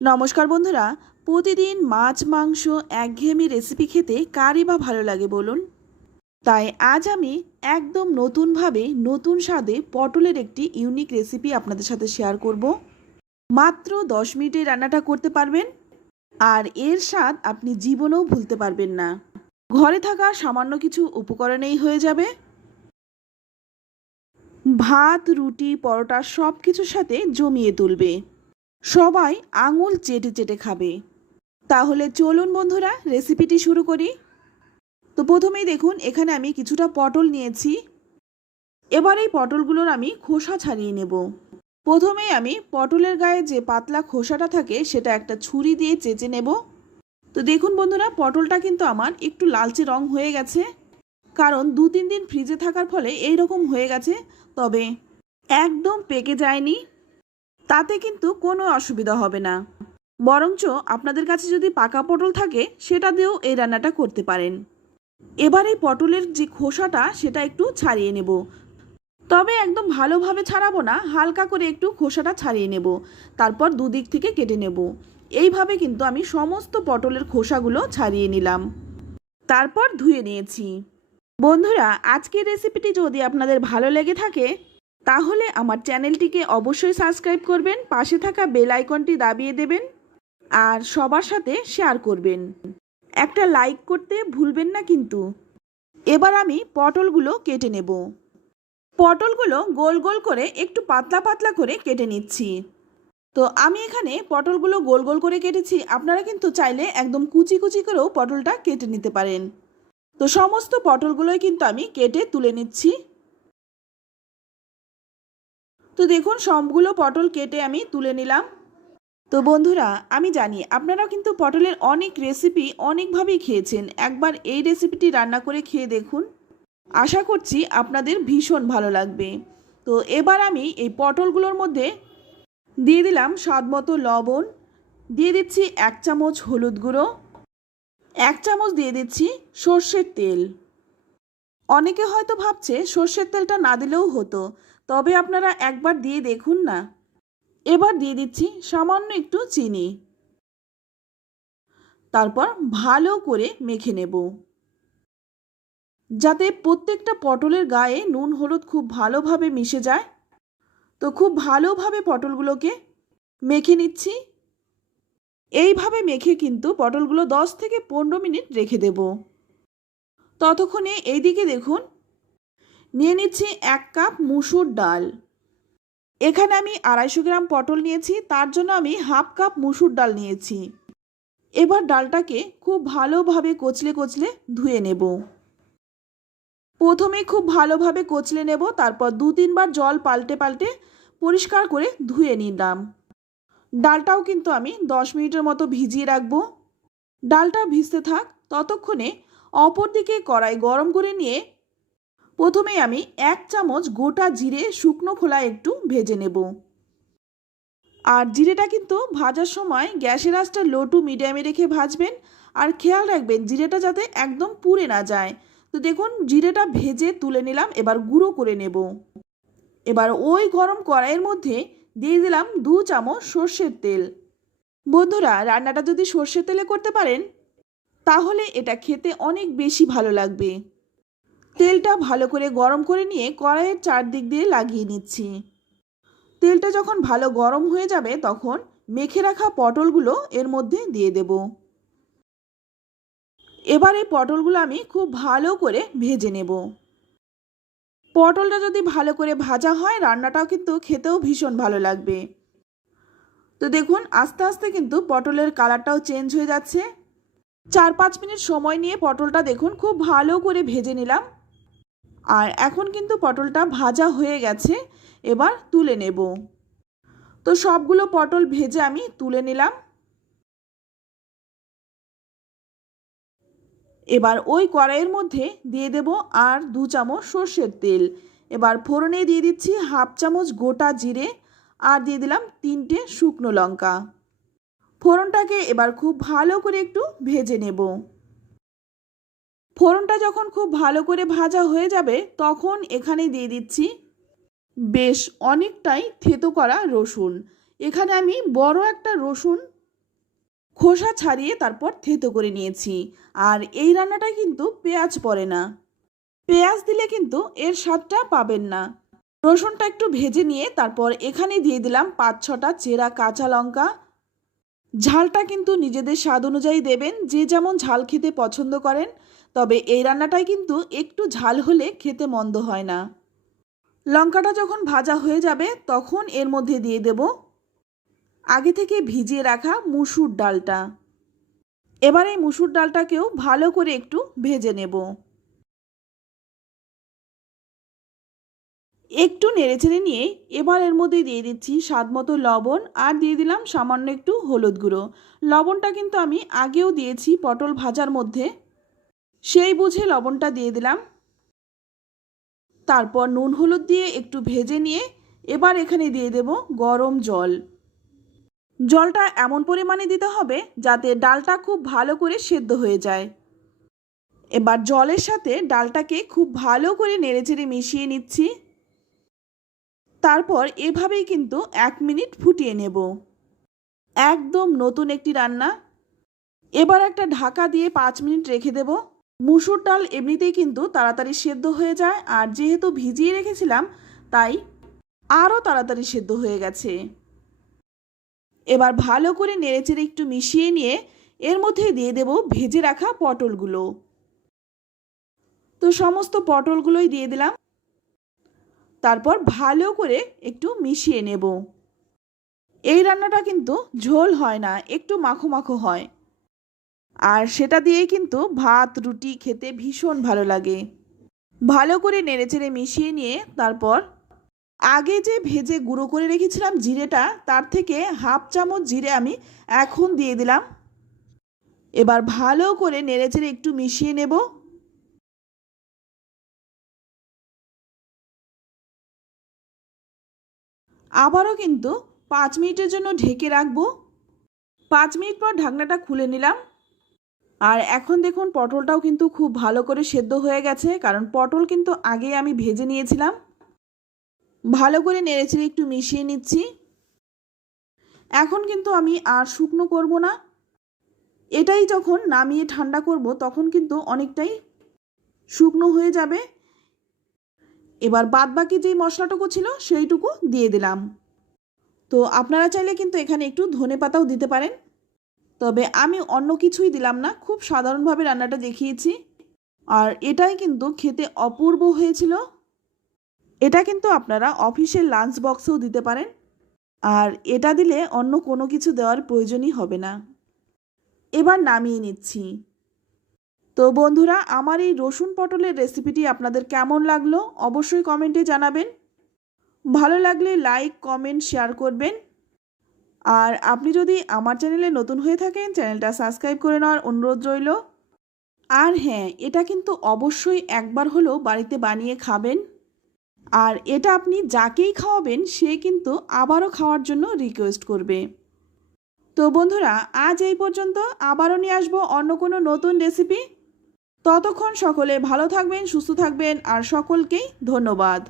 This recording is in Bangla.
নমস্কার বন্ধুরা। প্রতিদিন মাছ মাংস একঘেয়েমি রেসিপি খেতে কারই বা ভালো লাগে বলুন। তাই আজ আমি একদম নতুনভাবে নতুন স্বাদে পটলের একটি ইউনিক রেসিপি আপনাদের সাথে শেয়ার করব। মাত্র 10 মিনিটে রান্নাটা করতে পারবেন, আর এর স্বাদ আপনি জীবনেও ভুলতে পারবেন না। ঘরে থাকা সামান্য কিছু উপকরণেই হয়ে যাবে। ভাত, রুটি, পরোটা সব কিছুর সাথে জমিয়ে তুলবে। সবাই আঙুল চেটে চেটে খাবে। তাহলে চলুন বন্ধুরা, রেসিপিটি শুরু করি। তো প্রথমেই দেখুন, এখানে আমি কিছুটা পটল নিয়েছি। এবার এই পটলগুলোর আমি খোসা ছাড়িয়ে নেব। প্রথমেই আমি পটলের গায়ে যে পাতলা খোসাটা থাকে সেটা একটা ছুরি দিয়ে চেঁচে নেব। তো দেখুন বন্ধুরা, পটলটা কিন্তু আমার একটু লালচে রং হয়ে গেছে, কারণ 2-3 দিন ফ্রিজে থাকার ফলে এই রকম হয়ে গেছে। তবে একদম পেকে যায়নি, তাতে কিন্তু কোনো অসুবিধা হবে না। বরঞ্চ আপনাদের কাছে যদি পাকা পটল থাকে সেটা দিয়েও এই রান্নাটা করতে পারেন। এবার এই পটলের যে খোসাটা সেটা একটু ছাড়িয়ে নেব। তবে একদম ভালোভাবে ছাড়াবো না, হালকা করে একটু খোসাটা ছাড়িয়ে নেব। তারপর দুদিক থেকে কেটে নেব। এইভাবে কিন্তু আমি সমস্ত পটলের খোসাগুলো ছাড়িয়ে নিলাম। তারপর ধুয়ে নিয়েছি। বন্ধুরা, আজকের রেসিপিটি যদি আপনাদের ভালো লেগে থাকে তাহলে আমার চ্যানেলটিকে অবশ্যই সাবস্ক্রাইব করবেন, পাশে থাকা বেল আইকনটি দাবিয়ে দেবেন, আর সবার সাথে শেয়ার করবেন। একটা লাইক করতে ভুলবেন না কিন্তু। এবার আমি পটলগুলো কেটে নেব। পটলগুলো গোল গোল করে একটু পাতলা পাতলা করে কেটে নিচ্ছি। তো আমি এখানে পটলগুলো গোল গোল করে কেটেছি, আপনারা কিন্তু চাইলে একদম কুচি কুচি করেও পটলটা কেটে নিতে পারেন। তো সমস্ত পটলগুলোই কিন্তু আমি কেটে তুলে নিচ্ছি। তো দেখুন, সবগুলো পটল কেটে আমি তুলে নিলাম। তো বন্ধুরা, আমি জানি আপনারাও কিন্তু পটলের অনেক রেসিপি অনেকভাবেই খেয়েছেন। একবার এই রেসিপিটি রান্না করে খেয়ে দেখুন, আশা করছি আপনাদের ভীষণ ভালো লাগবে। তো এবার আমি এই পটলগুলোর মধ্যে দিয়ে দিলাম স্বাদমতো লবণ, দিয়ে দিচ্ছি 1 চামচ হলুদ গুঁড়ো, 1 চামচ দিয়ে দিচ্ছি সর্ষের তেল। অনেকে হয়তো ভাবছে সর্ষের তেলটা না দিলেও হতো, তবে আপনারা একবার দিয়ে দেখুন না। এবার দিয়ে দিচ্ছি সামান্য একটু চিনি। তারপর ভালো করে মেখে নেব, যাতে প্রত্যেকটা পটলের গায়ে নুন হলুদ খুব ভালোভাবে মিশে যায়। তো খুব ভালোভাবে পটলগুলোকে মেখে নিচ্ছি। এইভাবে মেখে কিন্তু পটলগুলো 10 থেকে 15 মিনিট রেখে দেব। ততক্ষণে এইদিকে দেখুন, নিয়ে নিচ্ছি 1 কাপ মুসুর ডাল। এখানে আমি 250 গ্রাম পটল নিয়েছি, তার জন্য আমি হাফ কাপ মুসুর ডাল নিয়েছি। এবার ডালটাকে খুব ভালোভাবে কচলে কচলে ধুয়ে নেব। প্রথমে খুব ভালোভাবে কচলে নেব, তারপর 2-3 বার জল পাল্টে পাল্টে পরিষ্কার করে ধুয়ে নিলাম। ডালটাও কিন্তু আমি 10 মিনিটের মতো ভিজিয়ে রাখবো। ডালটা ভিজতে থাক, ততক্ষণে অপর দিকে কড়াই গরম করে নিয়ে প্রথমে আমি 1 চামচ গোটা জিরে শুকনো খোলায় একটু ভেজে নেব। আর জিরেটা কিন্তু ভাজার সময় গ্যাসের আঁচটা লো টু মিডিয়ামে রেখে ভাজবেন, আর খেয়াল রাখবেন জিরেটা যাতে একদম পুড়ে না যায়। তো দেখুন, জিরেটা ভেজে তুলে নিলাম, এবার গুঁড়ো করে নেব। এবার ওই গরম কড়াইয়ের মধ্যে দিয়ে দিলাম 2 চামচ সর্ষের তেল। বন্ধুরা, রান্নাটা যদি সর্ষের তেলে করতে পারেন তাহলে এটা খেতে অনেক বেশি ভালো লাগবে। তেলটা ভালো করে গরম করে নিয়ে কড়াইয়ের চারদিক দিয়ে লাগিয়ে নিচ্ছি। তেলটা যখন ভালো গরম হয়ে যাবে তখন মেখে রাখা পটলগুলো এর মধ্যে দিয়ে দেব। এবার এই পটলগুলো আমি খুব ভালো করে ভেজে নেব। পটলটা যদি ভালো করে ভাজা হয় রান্নাটাও কিন্তু খেতেও ভীষণ ভালো লাগবে। তো দেখুন, আস্তে আস্তে কিন্তু পটলের কালারটাও চেঞ্জ হয়ে যাচ্ছে। 4-5 মিনিট সময় নিয়ে পটলটা দেখুন খুব ভালো করে ভেজে নিলাম। আর এখন কিন্তু পটলটা ভাজা হয়ে গেছে, এবার তুলে নেব। তো সবগুলো পটল ভেজে আমি তুলে নিলাম। এবার ওই কড়াইয়ের মধ্যে দিয়ে দেব আর 2 চামচ সর্ষের তেল। এবার ফোড়নে দিয়ে দিচ্ছি হাফ চামচ গোটা জিরে, আর দিয়ে দিলাম 3টে শুকনো লঙ্কা। ফোড়নটাকে এবার খুব ভালো করে একটু ভেজে নেব। ফোড়নটা যখন খুব ভালো করে ভাজা হয়ে যাবে তখন এখানে দিয়ে দিচ্ছি বেশ অনেকটাই থেতো করা রসুন। এখানে আমি বড় একটা রসুন খোসা ছাড়িয়ে তারপর থেতো করে নিয়েছি। আর এই রান্নাটা কিন্তু পেঁয়াজ পড়ে না, পেঁয়াজ দিলে কিন্তু এর স্বাদটা পাবেন না। রসুনটা একটু ভেজে নিয়ে তারপর এখানে দিয়ে দিলাম 5-6টা চেরা কাঁচা লঙ্কা। ঝালটা কিন্তু নিজেদের স্বাদ অনুযায়ী দেবেন, যে যেমন ঝাল খেতে পছন্দ করেন। তবে এই রান্নাটাই কিন্তু একটু ঝাল হলে খেতে মন্দ হয় না। লঙ্কাটা যখন ভাজা হয়ে যাবে তখন এর মধ্যে দিয়ে দেব আগে থেকে ভিজিয়ে রাখা মুসুর ডালটা। এবার এই মুসুর ডালটাকেও ভালো করে একটু ভেজে নেব। একটু নেড়েচেড়ে নিয়ে এবার এর মধ্যে দিয়ে দিচ্ছি স্বাদমতো লবণ, আর দিয়ে দিলাম সামান্য একটু হলুদ গুঁড়ো। লবণটা কিন্তু আমি আগেও দিয়েছি পটল ভাজার মধ্যে, সেই বুঝে লবণটা দিয়ে দিলাম। তারপর নুন হলুদ দিয়ে একটু ভেজে নিয়ে এবার এখানে দিয়ে দেব গরম জল। জলটা এমন পরিমাণে দিতে হবে যাতে ডালটা খুব ভালো করে সেদ্ধ হয়ে যায়। এবার জলের সাথে ডালটাকে খুব ভালো করে নেড়েচেড়ে মিশিয়ে নিচ্ছি। তারপর এভাবেই কিন্তু 1 মিনিট ফুটিয়ে নেব। একদম নতুন একটি রান্না। এবার একটা ঢাকা দিয়ে 5 মিনিট রেখে দেব। মুসুর ডাল এমনিতেই কিন্তু তাড়াতাড়ি সেদ্ধ হয়ে যায়, আর যেহেতু ভিজিয়ে রেখেছিলাম তাই আরও তাড়াতাড়ি সেদ্ধ হয়ে গেছে। এবার ভালো করে নেড়েচেড়ে একটু মিশিয়ে নিয়ে এর মধ্যে দিয়ে দেব ভেজে রাখা পটলগুলো। তো সমস্ত পটলগুলোই দিয়ে দিলাম। তারপর ভালো করে একটু মিশিয়ে নেব। এই রান্নাটা কিন্তু ঝোল হয় না, একটু মাখো মাখো হয়, আর সেটা দিয়েই কিন্তু ভাত রুটি খেতে ভীষণ ভালো লাগে। ভালো করে নেড়েচেড়ে মিশিয়ে নিয়ে তারপর আগে যে ভেজে গুঁড়ো করে রেখেছিলাম জিরেটা, তার থেকে হাফ চামচ জিরে আমি এখন দিয়ে দিলাম। এবার ভালো করে নেড়েচেড়ে একটু মিশিয়ে নেব। আবারও কিন্তু 5 মিনিটের জন্য ঢেকে রাখবো। 5 মিনিট পর ঢাকনাটা খুলে নিলাম। আর এখন দেখুন পটলটাও কিন্তু খুব ভালো করে সেদ্ধ হয়ে গেছে, কারণ পটল কিন্তু আগেই আমি ভেজে নিয়েছিলাম। ভালো করে নেড়েচেড়ে একটু মিশিয়ে নিচ্ছি। এখন কিন্তু আমি আর শুকনো করব না, এটাই যখন নামিয়ে ঠান্ডা করব তখন কিন্তু অনেকটাই শুকনো হয়ে যাবে। এবার বাদবাকি যেই মশলাটুকু ছিল সেইটুকু দিয়ে দিলাম। তো আপনারা চাইলে কিন্তু এখানে একটু ধনেপাতাও দিতে পারেন, তবে আমি অন্য কিছুই দিলাম না, খুব সাধারণভাবে রান্নাটা দেখিয়েছি। আর এটাই কিন্তু খেতে অপূর্ব হয়েছিল। এটা কিন্তু আপনারা অফিসের লাঞ্চ বক্সেও দিতে পারেন, আর এটা দিলে অন্য কোনো কিছু দেওয়ার প্রয়োজনই হবে না। এবার নামিয়ে নিচ্ছি। তো বন্ধুরা, আমার এই রসুন পটলের রেসিপিটি আপনাদের কেমন লাগলো অবশ্যই কমেন্টে জানাবেন। ভালো লাগলে লাইক কমেন্ট শেয়ার করবেন। আর আপনি যদি আমার চ্যানেলে নতুন হয়ে থাকেন চ্যানেলটা সাবস্ক্রাইব করে নেওয়ার অনুরোধ রইল। আর হ্যাঁ, এটা কিন্তু অবশ্যই একবার হলেও বাড়িতে বানিয়ে খাবেন। আর এটা আপনি যাকেই খাওয়াবেন সে কিন্তু আবারও খাওয়ার জন্য রিকোয়েস্ট করবে। তো বন্ধুরা, আজ এই পর্যন্ত। আবারও নিয়ে আসবো অন্য কোনো নতুন রেসিপি। ততক্ষণ সকলে ভালো থাকবেন, সুস্থ থাকবেন, আর সকলকেই ধন্যবাদ।